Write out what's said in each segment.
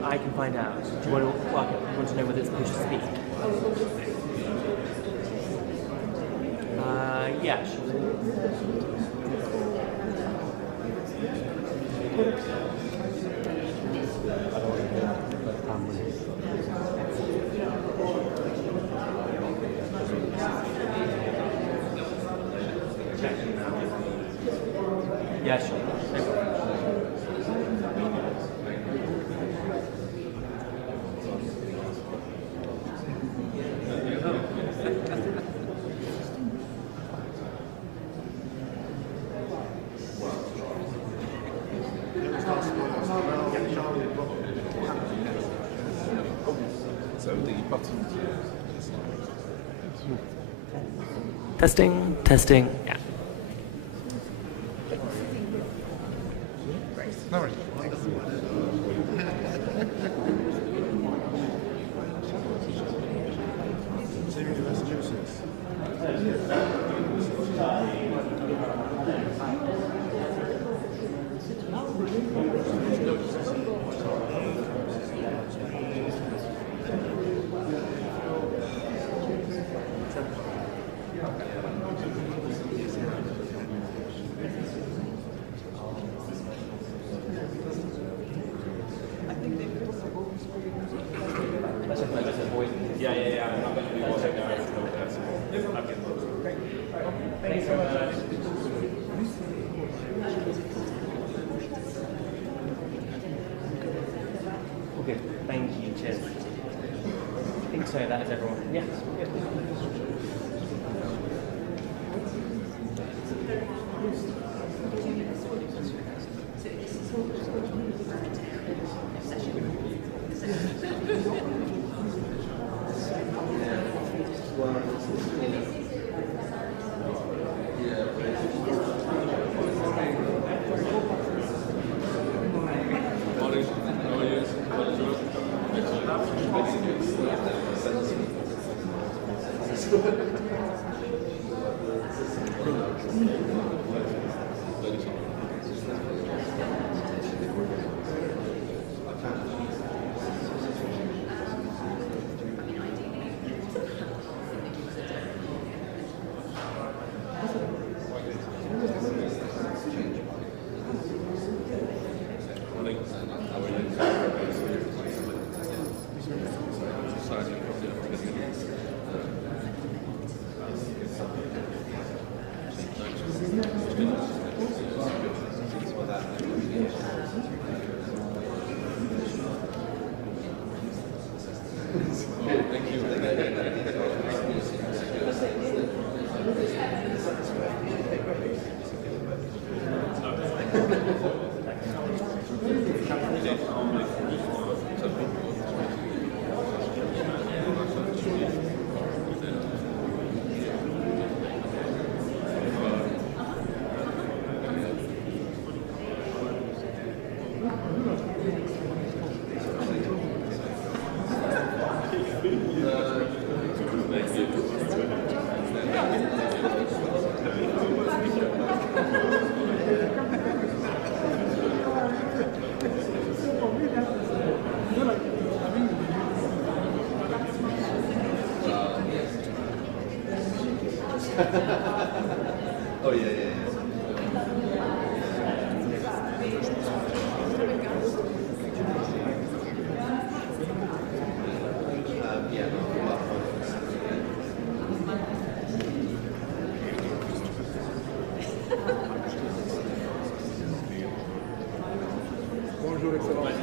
I can find out. Do you want to know whether it's push to speak? Yeah, sure. Yeah, sure. Testing, testing, yeah. No worries. Yeah. I'm not going to be watching now. Okay. Thank you so much. Okay, thank you. Cheers. I think so. That is everyone. Yes. Oh, yeah. Bonjour, Excellence.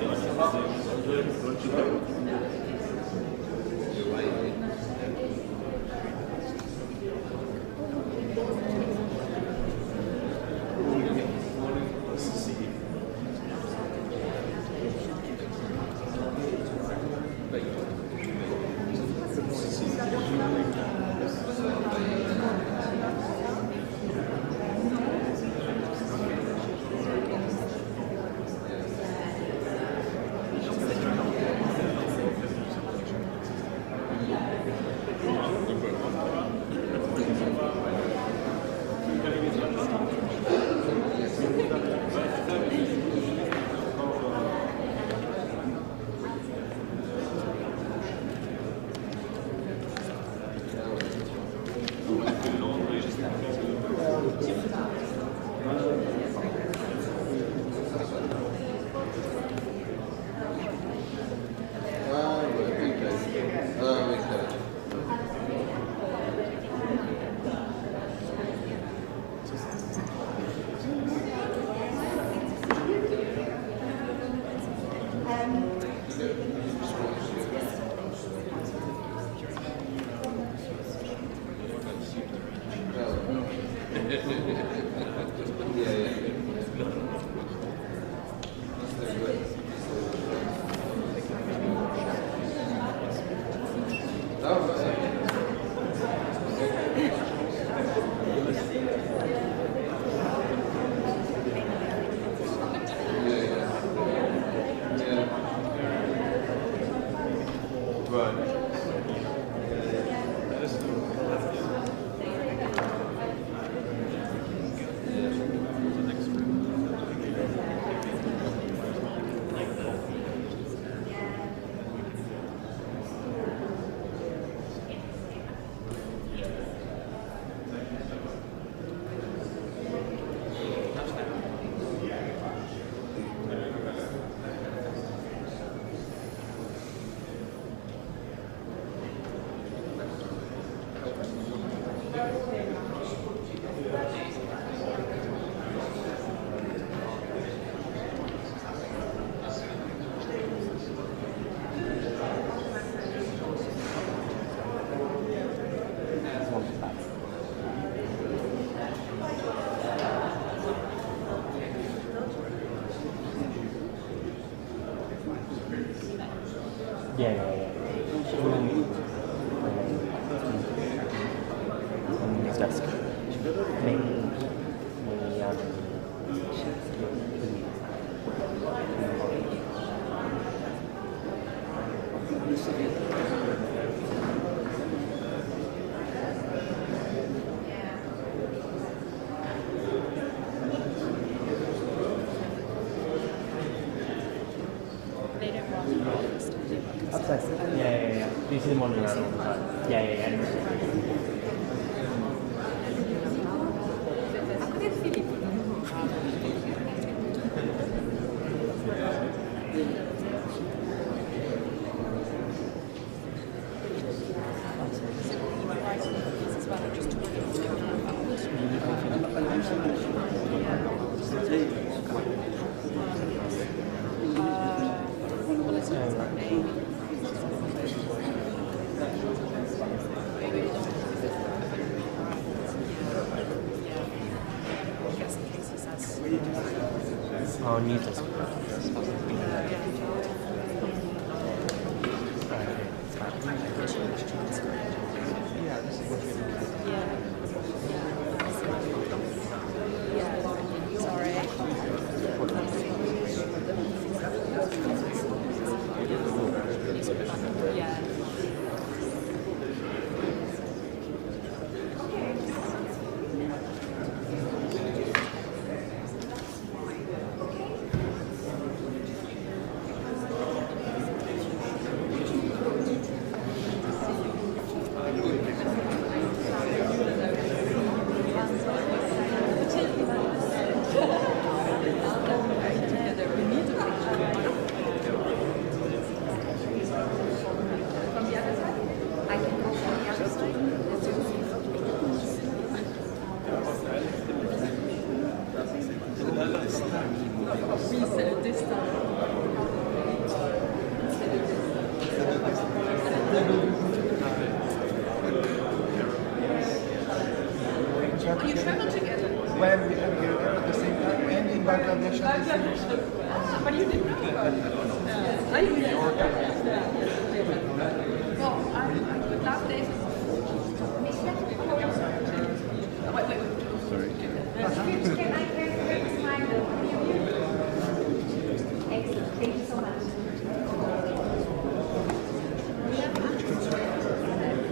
Yeah, yeah, yeah. On his desk. Maybe, Upstairs. Yeah. You see them wandering around all the time. Yeah. Oh, news desk. You travel together? When we have here at the same time and in Bangladesh at the same time. But you didn't know about it. I knew that. Well, the last days. Wait. Sorry. Can I get my Excellent. Thank you so much.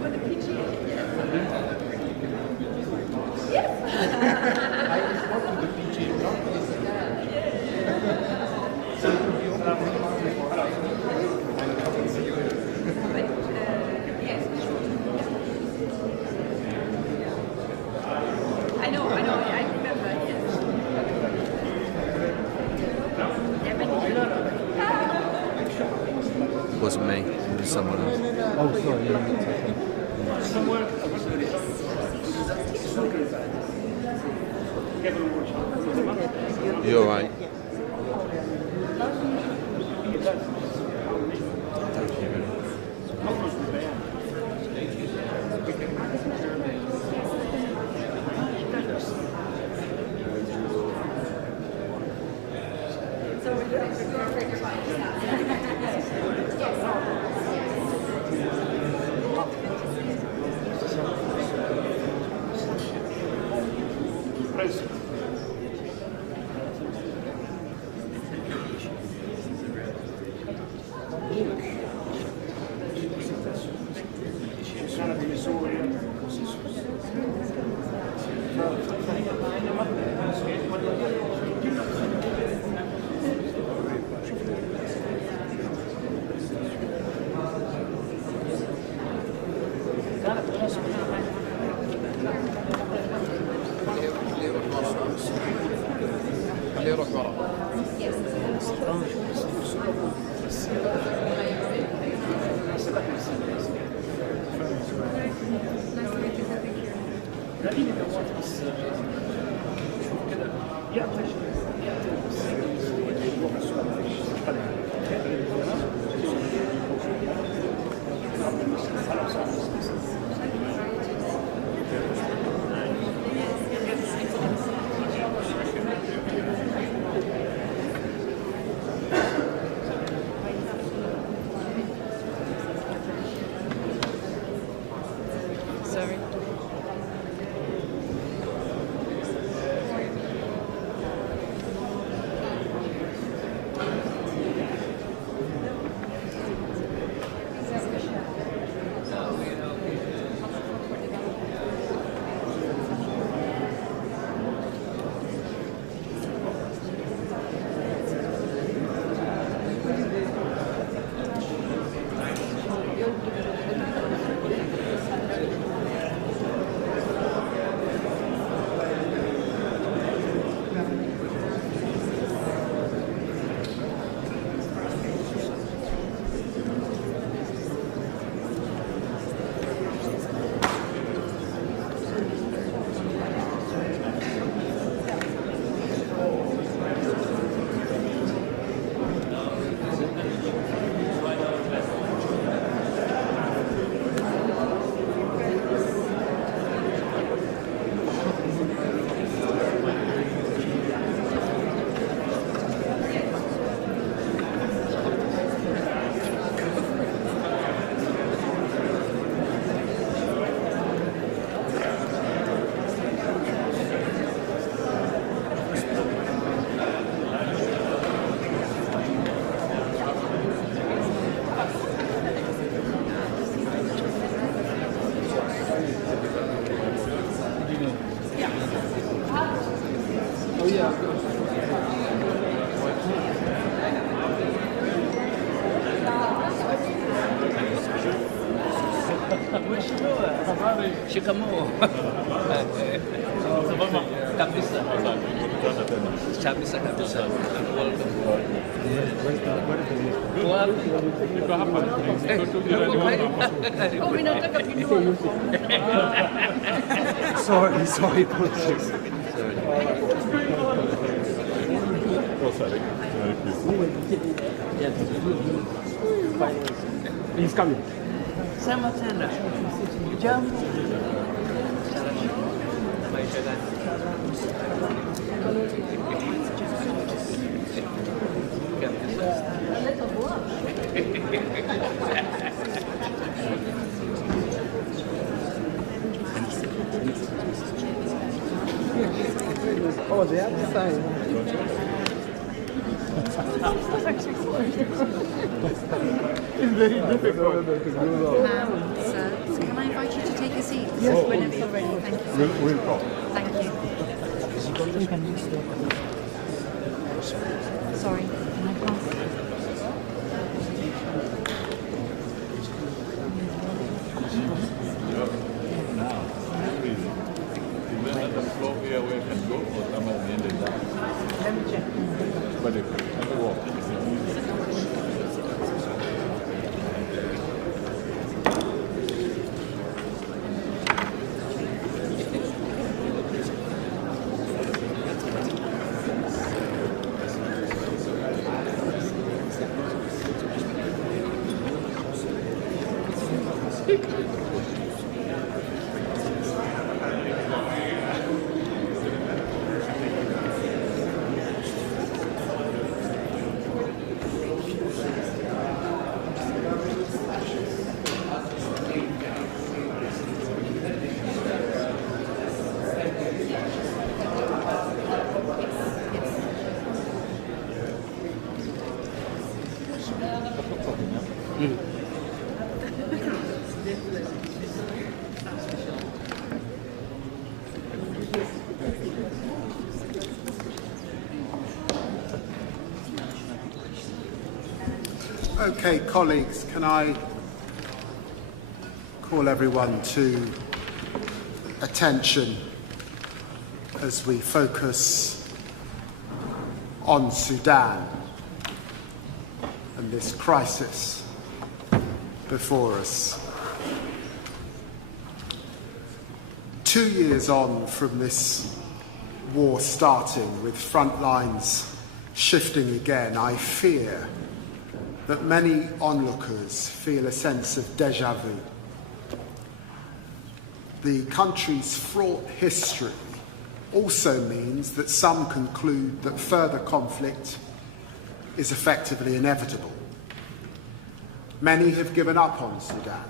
For the PGA. I report to the PGA. So it will be only 3 months before I come and see you. Yes. I know, I remember, yes. It wasn't me, it was someone else. Oh, sorry. You alright? Shikamoo. Kabisa. Kabisa kabisa. Sorry, politics. He's coming. Sama sana. Jambo. Oh, the other side. It's very difficult to go Sir, can I invite you to take a seat? Yes, whenever you're ready. Thank you. We'll talk. Thank you. Sorry, can I pass? Okay, colleagues, can I call everyone to attention as we focus on Sudan and this crisis before us. 2 years on from this war starting, with front lines shifting again, I fear that many onlookers feel a sense of déjà vu. The country's fraught history also means that some conclude that further conflict is effectively inevitable. Many have given up on Sudan.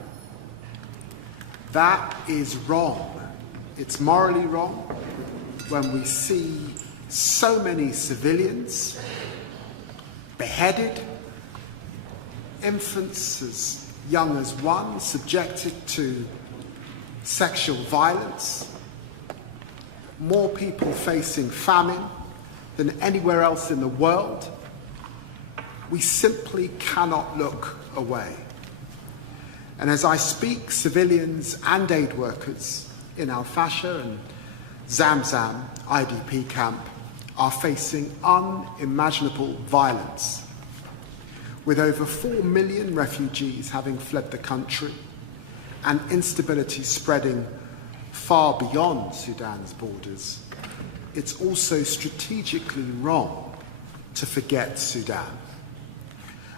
That is wrong. It's morally wrong when we see so many civilians beheaded, infants as young as 1 subjected to sexual violence, more people facing famine than anywhere else in the world. We simply cannot look away. And as I speak, civilians and aid workers in Al Fasher and Zamzam IDP camp are facing unimaginable violence, with over 4 million refugees having fled the country and instability spreading far beyond Sudan's borders. It's also strategically wrong to forget Sudan.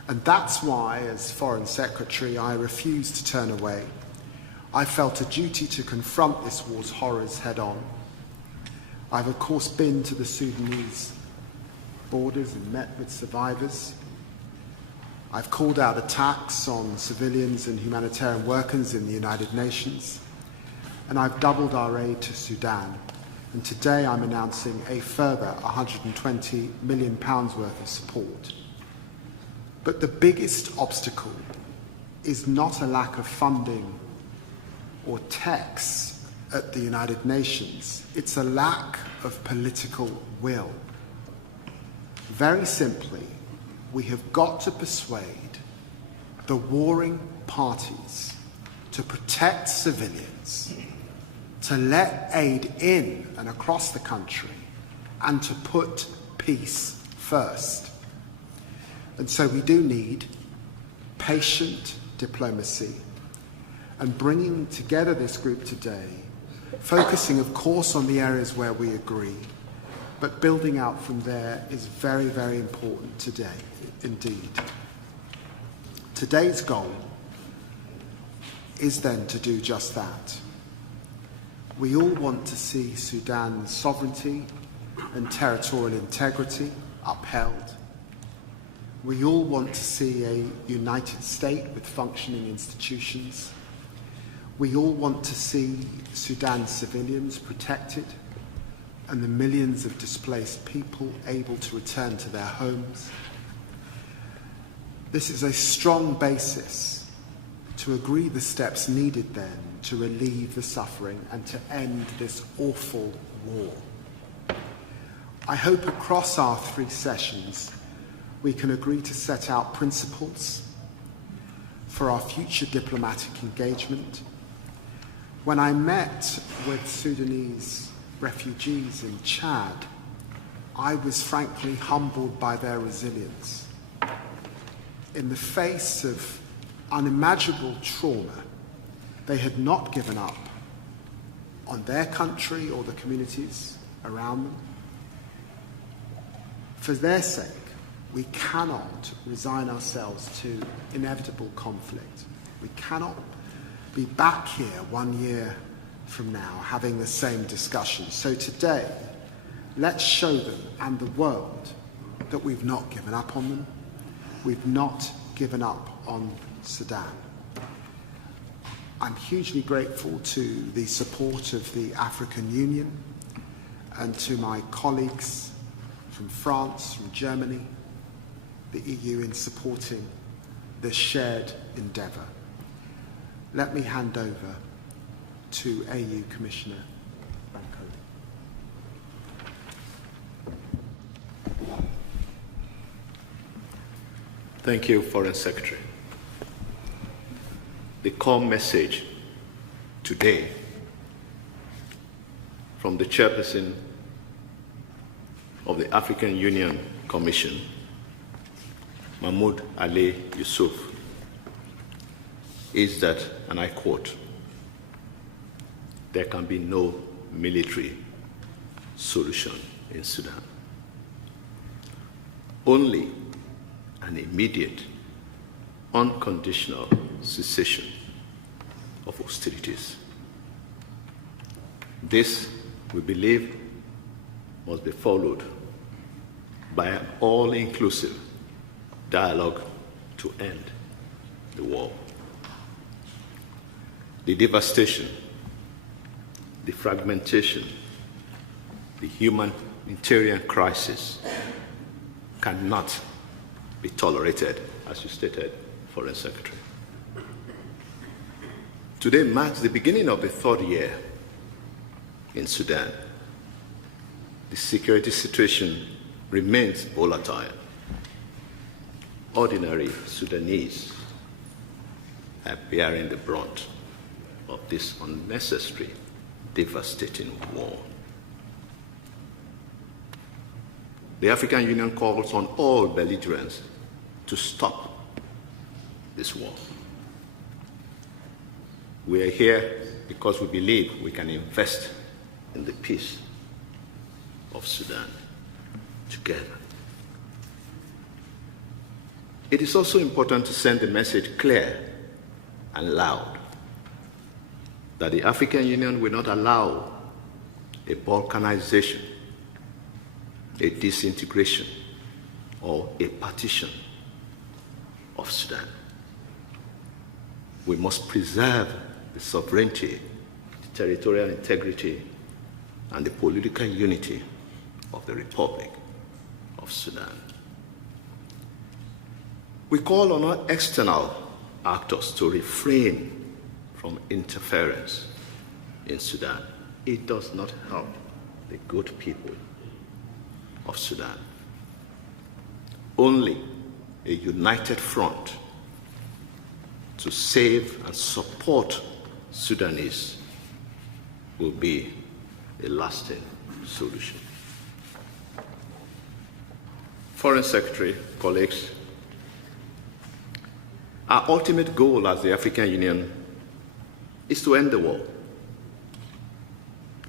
And that's why, as Foreign Secretary, I refused to turn away. I felt a duty to confront this war's horrors head on. I've of course been to the Sudanese borders and met with survivors. I've called out attacks on civilians and humanitarian workers in the United Nations, and I've doubled our aid to Sudan. And today I'm announcing a further £120 million worth of support. But the biggest obstacle is not a lack of funding or texts at the United Nations. It's a lack of political will. Very simply, we have got to persuade the warring parties to protect civilians, to let aid in and across the country, and to put peace first. And so we do need patient diplomacy, and bringing together this group today, focusing of course on the areas where we agree, but building out from there is very, very important today, indeed. Today's goal is then to do just that. We all want to see Sudan's sovereignty and territorial integrity upheld. We all want to see a united state with functioning institutions. We all want to see Sudan's civilians protected and the millions of displaced people able to return to their homes. This is a strong basis to agree the steps needed then to relieve the suffering and to end this awful war. I hope across our 3 sessions we can agree to set out principles for our future diplomatic engagement. When I met with Sudanese refugees in Chad, I was frankly humbled by their resilience. In the face of unimaginable trauma, they had not given up on their country or the communities around them. For their sake, we cannot resign ourselves to inevitable conflict. We cannot be back here 1 year from now having the same discussion. So today, let's show them and the world that we've not given up on them. We've not given up on Sudan. I'm hugely grateful to the support of the African Union and to my colleagues from France, from Germany, the EU in supporting this shared endeavour. Let me hand over to AU Commissioner Banco. Thank you, Foreign Secretary. The core message today from the chairperson of the African Union Commission, Mahmoud Ali Yusuf, is that, and I quote, there can be no military solution in Sudan. Only an immediate, unconditional cessation of hostilities. This, we believe, must be followed by an all-inclusive dialogue to end the war. The devastation, the fragmentation, the humanitarian crisis cannot be tolerated, as you stated, Foreign Secretary. Today marks the beginning of the 3rd year in Sudan. The security situation remains volatile. Ordinary Sudanese are bearing the brunt of this unnecessary, devastating war. The African Union calls on all belligerents to stop this war. We are here because we believe we can invest in the peace of Sudan together. It is also important to send the message clear and loud that the African Union will not allow a balkanization, a disintegration, or a partition of Sudan. We must preserve the sovereignty, the territorial integrity, and the political unity of the Republic of Sudan. We call on all external actors to refrain from interference in Sudan. It does not help the good people of Sudan. Only a united front to to save and support Sudanese will be a lasting solution. Foreign Secretary, colleagues, our ultimate goal as the African Union is to end the war.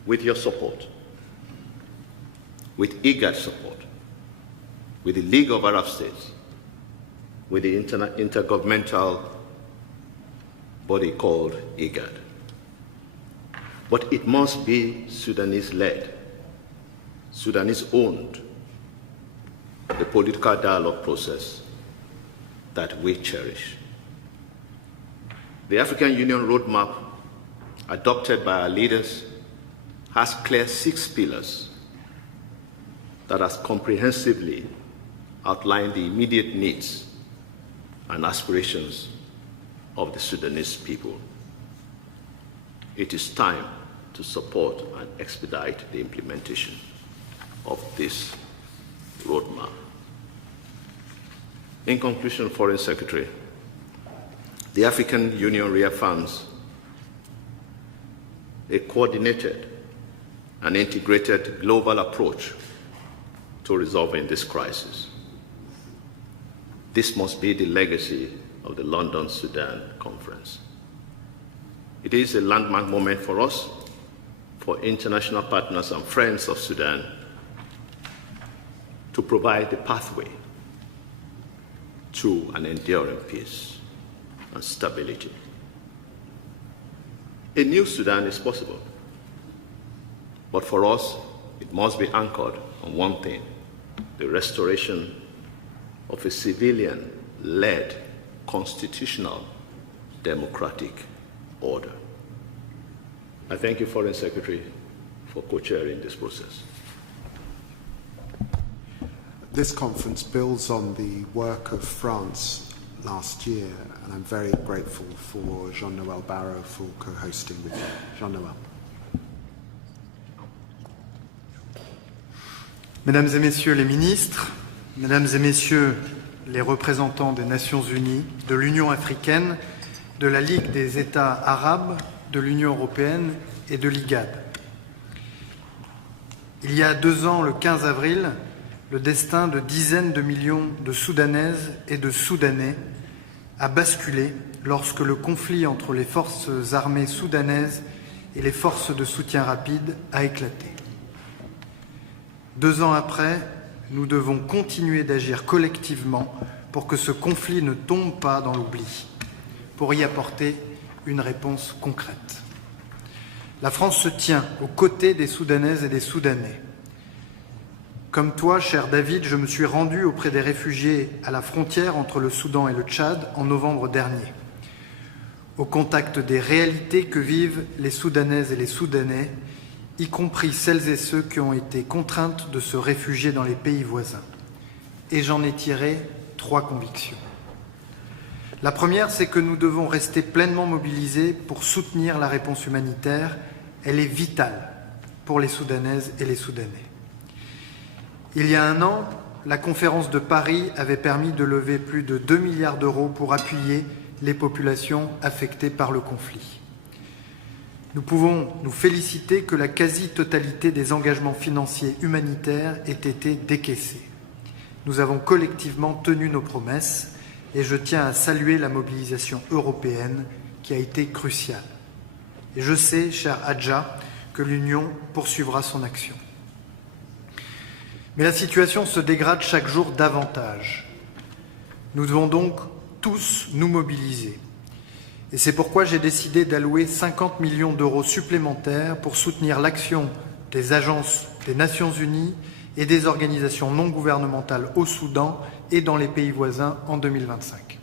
With your support, with IGAD support, with the League of Arab States, with the intergovernmental body called IGAD. But it must be Sudanese-led, Sudanese-owned, the political dialogue process that we cherish. The African Union roadmap adopted by our leaders has clear 6 pillars that has comprehensively outlined the immediate needs and aspirations of the Sudanese people. It is time to support and expedite the implementation of this roadmap. In conclusion, Foreign Secretary, the African Union reaffirms a coordinated and integrated global approach to resolving this crisis. This must be the legacy of the London Sudan Conference. It is a landmark moment for us, for international partners and friends of Sudan, to provide the pathway to an enduring peace and stability. A new Sudan is possible, but for us, it must be anchored on one thing: the restoration of a civilian-led, constitutional, democratic order. I thank you, Foreign Secretary, for co-chairing this process. This conference builds on the work of France last year, and I'm very grateful for Jean-Noël Barrot for co-hosting with me. Jean-Noël. Mesdames et Messieurs les ministres, Mesdames et Messieurs les représentants des Nations Unies, de l'Union africaine, de la Ligue des États arabes, de l'Union européenne et de l'IGAD. Il y a 2 ans, le 15 avril, le destin de dizaines de millions de Soudanaises et de Soudanais a basculé lorsque le conflit entre les forces armées soudanaises et les forces de soutien rapide a éclaté. 2 ans après, nous devons continuer d'agir collectivement pour que ce conflit ne tombe pas dans l'oubli, pour y apporter une réponse concrète. La France se tient aux côtés des Soudanaises et des Soudanais. Comme toi, cher David, je me suis rendu auprès des réfugiés à la frontière entre le Soudan et le Tchad en novembre dernier, au contact des réalités que vivent les Soudanaises et les Soudanais, y compris celles et ceux qui ont été contraintes de se réfugier dans les pays voisins. Et j'en ai tiré 3 convictions. La première, c'est que nous devons rester pleinement mobilisés pour soutenir la réponse humanitaire. Elle est vitale pour les Soudanaises et les Soudanais. Il y a 1 an, la conférence de Paris avait permis de lever plus de 2 milliards d'euros pour appuyer les populations affectées par le conflit. Nous pouvons nous féliciter que la quasi-totalité des engagements financiers humanitaires ait été décaissée. Nous avons collectivement tenu nos promesses et je tiens à saluer la mobilisation européenne qui a été cruciale. Et je sais, cher Adja, que l'Union poursuivra son action. Mais la situation se dégrade chaque jour davantage. Nous devons donc tous nous mobiliser. Et c'est pourquoi j'ai décidé d'allouer 50 millions d'euros supplémentaires pour soutenir l'action des agences des Nations Unies et des organisations non gouvernementales au Soudan et dans les pays voisins en 2025.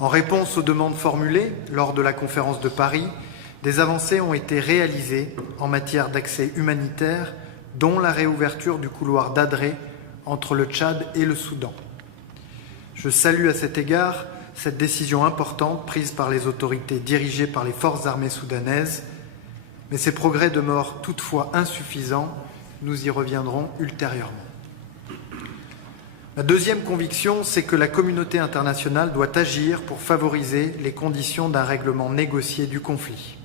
En réponse aux demandes formulées lors de la conférence de Paris, des avancées ont été réalisées en matière d'accès humanitaire, dont la réouverture du couloir d'Adré entre le Tchad et le Soudan. Je salue à cet égard cette décision importante prise par les autorités dirigées par les forces armées soudanaises, mais ces progrès demeurent toutefois insuffisants. Nous y reviendrons ultérieurement. Ma deuxième conviction, c'est que la communauté internationale doit agir pour favoriser les conditions d'un règlement négocié du conflit.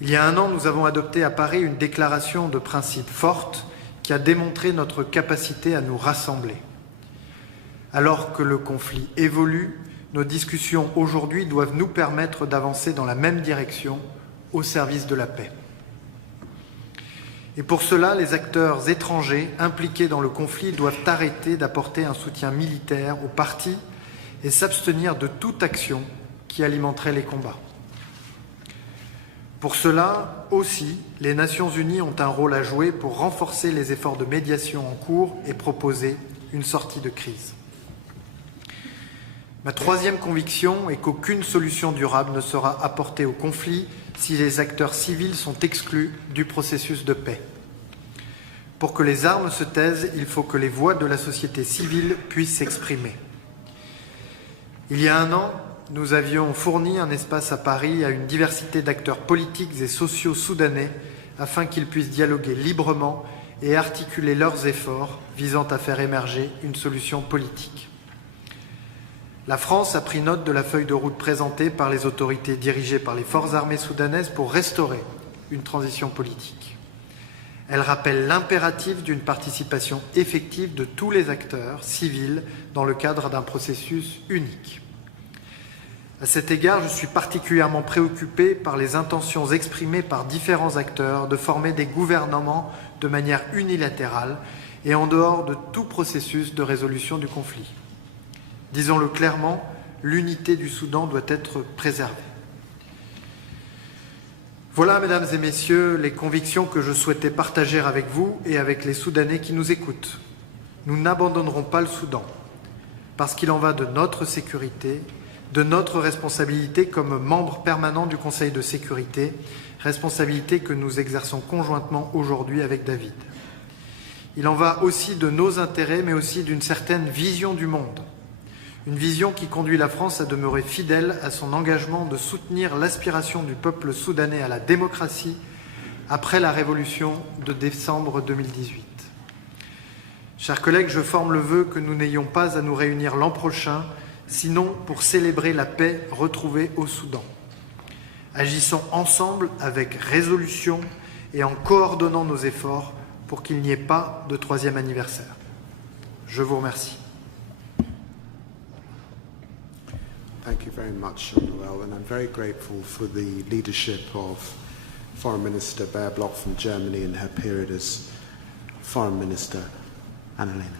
Il y a un an, nous avons adopté à Paris une déclaration de principe forte qui a démontré notre capacité à nous rassembler. Alors que le conflit évolue, nos discussions aujourd'hui doivent nous permettre d'avancer dans la même direction au service de la paix. Et pour cela, les acteurs étrangers impliqués dans le conflit doivent arrêter d'apporter un soutien militaire aux partis et s'abstenir de toute action qui alimenterait les combats. Pour cela aussi, les Nations Unies ont un rôle à jouer pour renforcer les efforts de médiation en cours et proposer une sortie de crise. Ma troisième conviction est qu'aucune solution durable ne sera apportée au conflit si les acteurs civils sont exclus du processus de paix. Pour que les armes se taisent, il faut que les voix de la société civile puissent s'exprimer. Il y a un an, nous avions fourni un espace à Paris à une diversité d'acteurs politiques et sociaux soudanais afin qu'ils puissent dialoguer librement et articuler leurs efforts visant à faire émerger une solution politique. La France a pris note de la feuille de route présentée par les autorités dirigées par les forces armées soudanaises pour restaurer une transition politique. Elle rappelle l'impératif d'une participation effective de tous les acteurs civils dans le cadre d'un processus unique. À cet égard, je suis particulièrement préoccupé par les intentions exprimées par différents acteurs de former des gouvernements de manière unilatérale et en dehors de tout processus de résolution du conflit. Disons-le clairement, l'unité du Soudan doit être préservée. Voilà, mesdames et messieurs, les convictions que je souhaitais partager avec vous et avec les Soudanais qui nous écoutent. Nous n'abandonnerons pas le Soudan, parce qu'il en va de notre sécurité, de notre responsabilité comme membre permanent du Conseil de sécurité, responsabilité que nous exerçons conjointement aujourd'hui avec David. Il en va aussi de nos intérêts, mais aussi d'une certaine vision du monde. Une vision qui conduit la France à demeurer fidèle à son engagement de soutenir l'aspiration du peuple soudanais à la démocratie après la révolution de décembre 2018. Chers collègues, je forme le vœu que nous n'ayons pas à nous réunir l'an prochain, sinon pour célébrer la paix retrouvée au Soudan. Agissons ensemble avec résolution et en coordonnant nos efforts pour qu'il n'y ait pas de troisième anniversaire. Je vous remercie. Thank you very much, Jean-Noël, and I'm very grateful for the leadership of Foreign Minister Baer Bloch from Germany in her period as Foreign Minister. Annalena.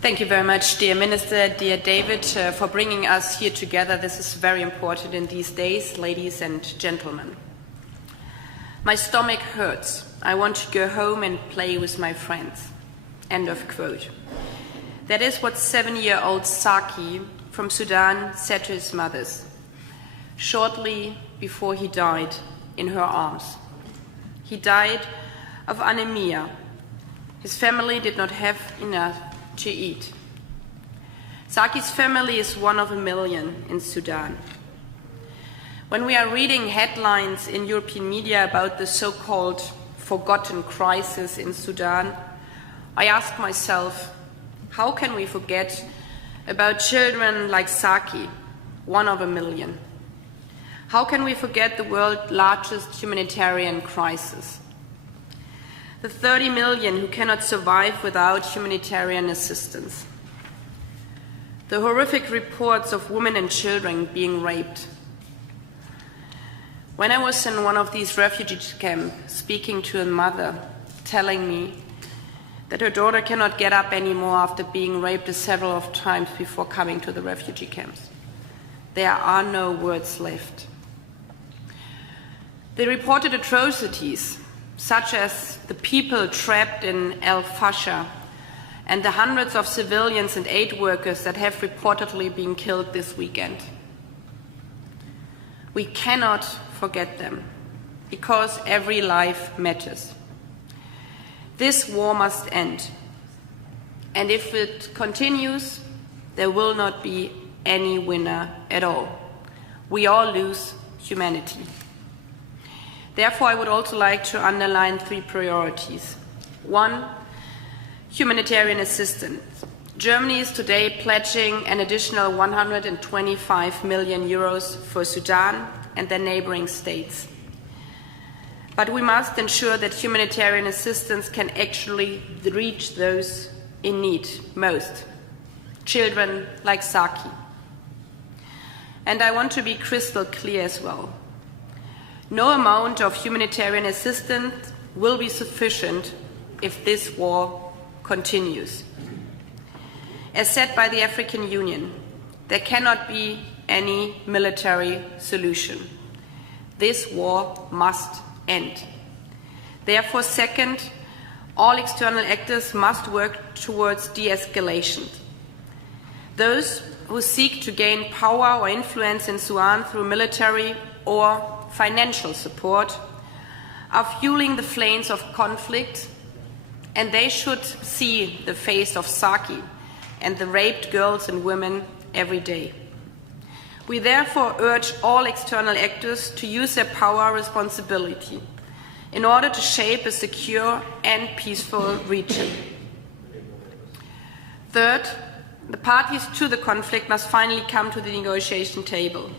Thank you very much, dear Minister, dear David, for bringing us here together. This is very important in these days, ladies and gentlemen. My stomach hurts. I want to go home and play with my friends. End of quote. That is what 7-year-old Saki from Sudan said to his mothers shortly before he died in her arms. He died of anemia. His family did not have enough to eat. Saki's family is one of a million in Sudan. When we are reading headlines in European media about the so-called forgotten crisis in Sudan, I ask myself, how can we forget about children like Saki, one of a million? How can we forget the world's largest humanitarian crisis? The 30 million who cannot survive without humanitarian assistance. The horrific reports of women and children being raped. When I was in one of these refugee camps, speaking to a mother, telling me that her daughter cannot get up anymore after being raped several of times before coming to the refugee camps. There are no words left. They reported atrocities, such as the people trapped in El Fasher and the hundreds of civilians and aid workers that have reportedly been killed this weekend. We cannot forget them, because every life matters. This war must end, and if it continues, there will not be any winner at all. We all lose humanity. Therefore, I would also like to underline 3 priorities. 1, Humanitarian assistance. Germany is today pledging an additional 125 million euros for Sudan and their neighboring states. But we must ensure that humanitarian assistance can actually reach those in need most, children like Saki. And I want to be crystal clear as well. No amount of humanitarian assistance will be sufficient if this war continues. As said by the African Union, there cannot be any military solution. This war must end. Therefore, second, all external actors must work towards de-escalation. Those who seek to gain power or influence in Sudan through military or financial support are fueling the flames of conflict, and they should see the face of Saki and the raped girls and women every day. We therefore urge all external actors to use their power responsibility in order to shape a secure and peaceful region. Third, the parties to the conflict must finally come to the negotiation table.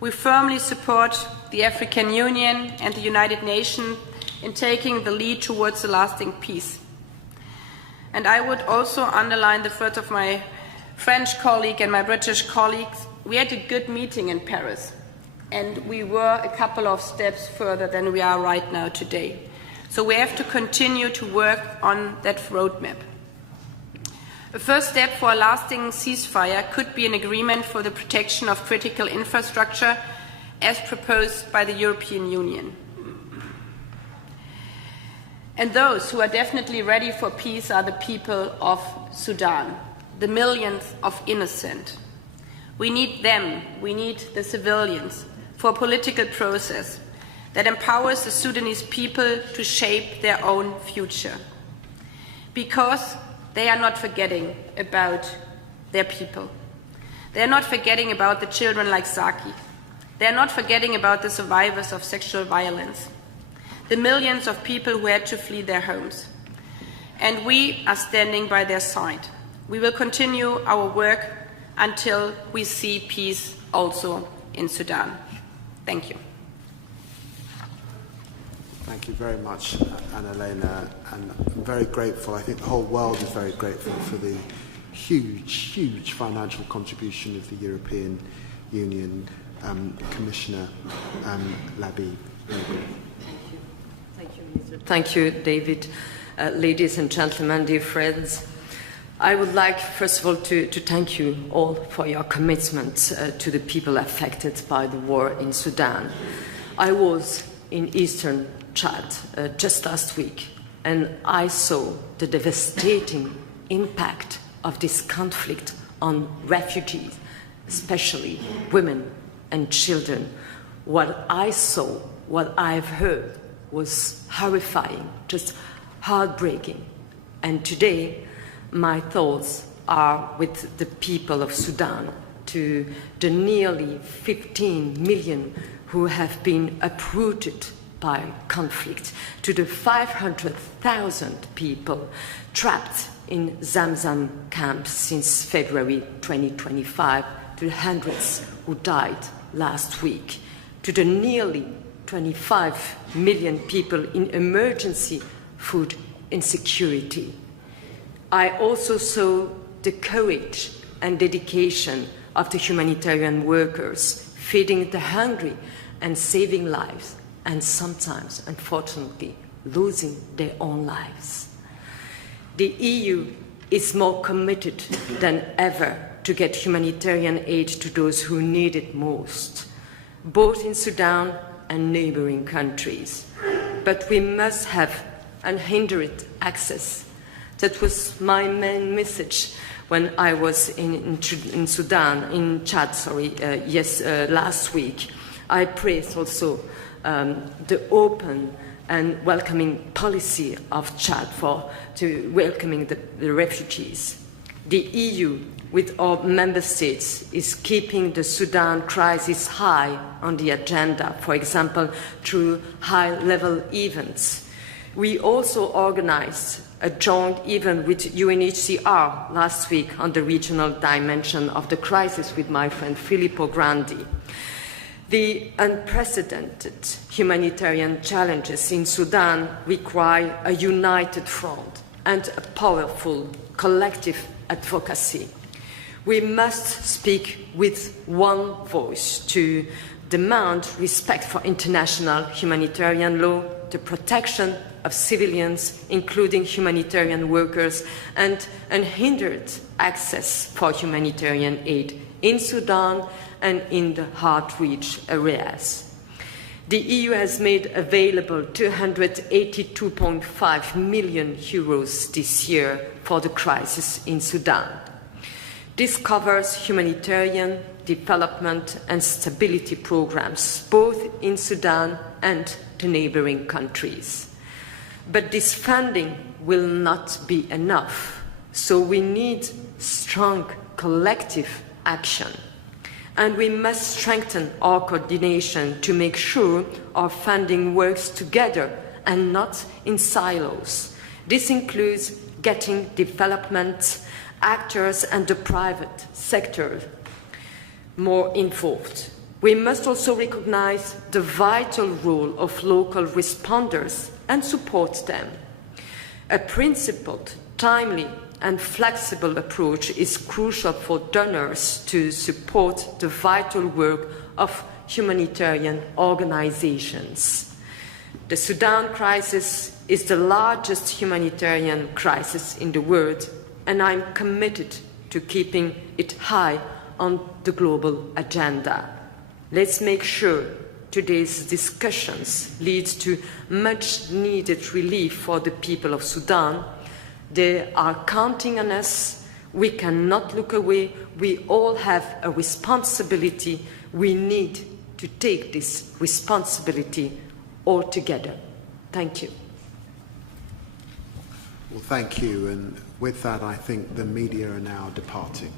We firmly support the African Union and the United Nations in taking the lead towards a lasting peace. And I would also underline the words of my French colleague and my British colleagues. We had a good meeting in Paris, and we were a couple of steps further than we are right now today. So we have to continue to work on that roadmap. A first step for a lasting ceasefire could be an agreement for the protection of critical infrastructure as proposed by the European Union. And those who are definitely ready for peace are the people of Sudan, the millions of innocent. We need them, we need the civilians, for a political process that empowers the Sudanese people to shape their own future. Because they are not forgetting about their people. They are not forgetting about the children like Saki. They are not forgetting about the survivors of sexual violence, the millions of people who had to flee their homes. And we are standing by their side. We will continue our work until we see peace also in Sudan. Thank you. Thank you very much, Anna-Lena, and I'm very grateful. I think the whole world is very grateful for the huge financial contribution of the European Union. Commissioner Lammy. Thank you, David. Ladies and gentlemen, dear friends, I would like, first of all, to thank you all for your commitment to the people affected by the war in Sudan. I was in eastern Chad just last week, and I saw the devastating impact of this conflict on refugees, especially women and children. What I saw, what I've heard, was horrifying, just heartbreaking. And today, my thoughts are with the people of Sudan, to the nearly 15 million who have been uprooted by conflict, to the 500,000 people trapped in Zamzam camps since February 2025, to the hundreds who died last week, to the nearly 25 million people in emergency food insecurity. I also saw the courage and dedication of the humanitarian workers feeding the hungry and saving lives, and sometimes, unfortunately, losing their own lives. The EU is more committed than ever to get humanitarian aid to those who need it most, both in Sudan and neighboring countries. But we must have unhindered access. That was my main message when I was in Chad, last week. I praised also the open and welcoming policy of Chad to welcoming the refugees. The EU, with our member states, is keeping the Sudan crisis high on the agenda, for example, through high-level events. We also organized joined even with UNHCR last week on the regional dimension of the crisis with my friend Filippo Grandi. The unprecedented humanitarian challenges in Sudan require a united front and a powerful collective advocacy. We must speak with one voice to demand respect for international humanitarian law, the protection of civilians, including humanitarian workers, and unhindered access for humanitarian aid in Sudan and in the hard-reach areas. The EU has made available €282.5 million this year for the crisis in Sudan. This covers humanitarian, development and stability programs, both in Sudan and the neighboring countries. But this funding will not be enough, so we need strong collective action. And we must strengthen our coordination to make sure our funding works together and not in silos. This includes getting development actors and the private sector more involved. We must also recognize the vital role of local responders and support them. A principled, timely, and flexible approach is crucial for donors to support the vital work of humanitarian organizations. The Sudan crisis is the largest humanitarian crisis in the world, and I'm committed to keeping it high on the global agenda. Let's make sure today's discussions lead to much needed relief for the people of Sudan. They are counting on us. We cannot look away. We all have a responsibility. We need to take this responsibility all together. Thank you. Well, thank you. And with that, I think the media are now departing.